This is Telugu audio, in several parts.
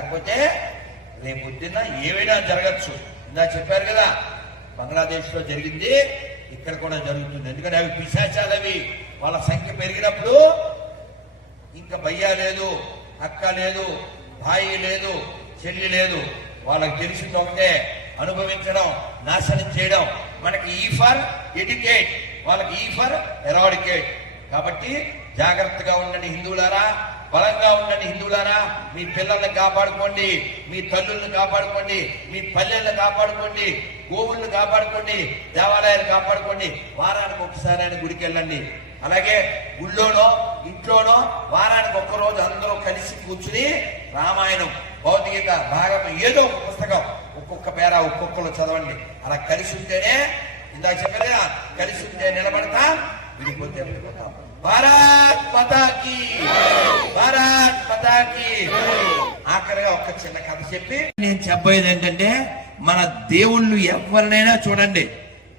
కాకపోతే రేపు పొద్దున్న ఏమైనా జరగచ్చు. ఇందా చెప్పారు కదా, బంగ్లాదేశ్ లో జరిగింది, ఇక్కడ కూడా జరుగుతుంది. ఎందుకంటే అవి పిశాచాలు, అవి వాళ్ళ సంఖ్య పెరిగినప్పుడు ఇంకా భయ్యా లేదు, అక్క లేదు, భాయి లేదు, చెల్లి లేదు. వాళ్ళకి తెలిసింది ఒకటే, అనుభవించడం, నాశనం చేయడం. మనకి ఈ ఫర్ ఎడ్యుకేట్, వాళ్ళకి ఈ ఫర్ ఎరాడికేట్. కాబట్టి జాగ్రత్తగా ఉండండి హిందువులారా, బలంగా ఉండండి హిందువులారా. మీ పిల్లల్ని కాపాడుకోండి, మీ తల్లుల్ని కాపాడుకోండి, మీ పల్లెల్ని కాపాడుకోండి, గోవుల్ని కాపాడుకోండి, దేవాలయాలు కాపాడుకోండి. వారానికి ఒకసారి ఆయన గుడికి వెళ్ళండి. అలాగే గుళ్ళోనో ఇంట్లోనో వారానికి ఒక్కరోజు అందరూ కలిసి కూర్చుని రామాయణం, భౌతికత, భాగవతం, ఏదో ఒక పుస్తకం ఒక్కొక్క పేర ఒక్కొక్కరు చదవండి. అలా కలిసి ఉంటేనే, ఇందాక చెప్పారు, కలిసి ఉంటే నిలబడతా, విడిపోతే భారత్ మాతాకి, భారత్ మాతాకి. ఆఖరిగా ఒక చిన్న కథ చెప్పి నేను చెప్పేది ఏంటంటే, మన దేవుళ్ళు ఎవరినైనా చూడండి,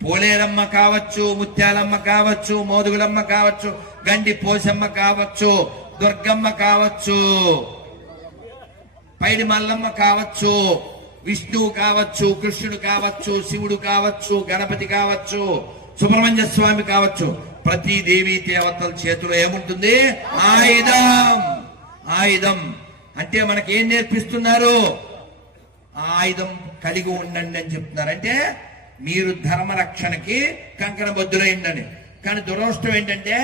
పోలేరమ్మ కావచ్చు, ముత్యాలమ్మ కావచ్చు, మోదుగులమ్మ కావచ్చు, గండి పోసమ్మ కావచ్చు, దుర్గమ్మ కావచ్చు, పైడి మల్లమ్మ కావచ్చు, విష్ణువు కావచ్చు, కృష్ణుడు కావచ్చు, శివుడు కావచ్చు, గణపతి కావచ్చు, సుబ్రహ్మణ్య స్వామి కావచ్చు. ప్రతి దేవీ దేవతల చేతిలో ఏముంటుంది? ఆయుధం. ఆయుధం అంటే మనకి ఏం నేర్పిస్తున్నారు? ఆయుధం కలిగి ఉండండి అని చెప్తున్నారు. అంటే మీరు ధర్మరక్షణకి కంకణబద్ధులైందని. కానీ దురదృష్టం ఏంటంటే,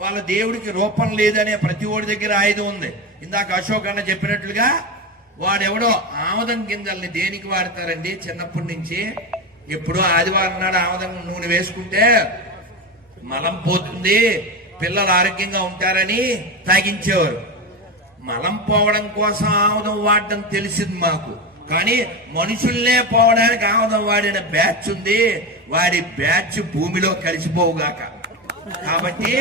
వాళ్ళ దేవుడికి రూపం లేదనే ప్రతి ఓడి దగ్గర ఆయుధం ఉంది. ఇందాక అశోక్ అన్న చెప్పినట్లుగా, వాడెవడో ఆముదం గింజల్ని దేనికి వాడతారండి? చిన్నప్పటి నుంచి ఎప్పుడో ఆదివారం నాడు ఆముదం నూనె వేసుకుంటే మలం పోతుంది, పిల్లలు ఆరోగ్యంగా ఉంటారని తాగించేవారు. మలం పోవడం కోసం ఆముదం వాడడం తెలిసింది మాకు. కానీ మనుషుల్నే పోవడానికి ఆముదం వాడిన బ్యాచ్ ఉంది. వాడి బ్యాచ్ భూమిలో కలిసిపోవుగాక. కాబట్టి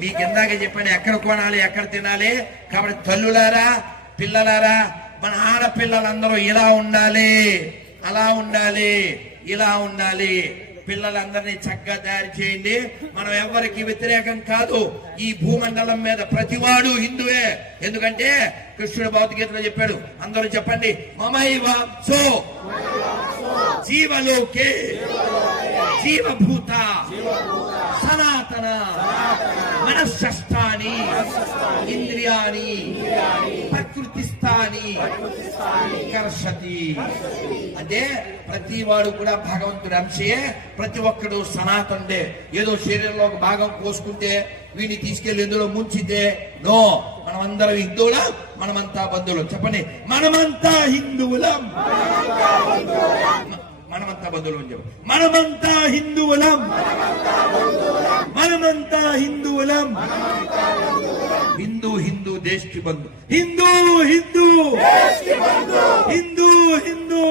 మీకు ఇందాక చెప్పాను, ఎక్కడ కొనాలి, ఎక్కడ తినాలి. కాబట్టి తల్లులారా, పిల్లలారా, మన ఆడపిల్లలందరూ ఇలా ఉండాలి, అలా ఉండాలి, ఇలా ఉండాలి. పిల్లలందరినీ చక్కగా తయారు చేయండి. మనం ఎవరికి వ్యతిరేకం కాదు. ఈ భూమండలం మీద ప్రతివాడు హిందువే. ఎందుకంటే కృష్ణుడు భగవద్గీతలో చెప్పాడు. అందరూ చెప్పండి, మమైవాంసో జీవలోకే జీవభూత సనాతన మనశ్శస్త్రాని ఇంద్రియాని ప్రకృతిస్థాని కర్షతి. అంటే ప్రతి వాడు కూడా భగవంతుడి అంశయే. ప్రతి ఒక్కడు సనాతనుడే. ఏదో శరీరంలో ఒక భాగం కోసుకుంటే, వీడిని తీసుకెళ్లి ఎందులో ముంచితే నో. మనమందరం హిందువులం, మనమంతా బంధువులం. చెప్పండి, మనమంతా హిందువులం, మనమంతా బంధువులం చెప్పండి. మనమంతా హిందువులం, మనమంతా హిందువులం. హిందూ హిందూ దేశ్ కి బంధు, హిందూ హిందూ హిందూ హిందూ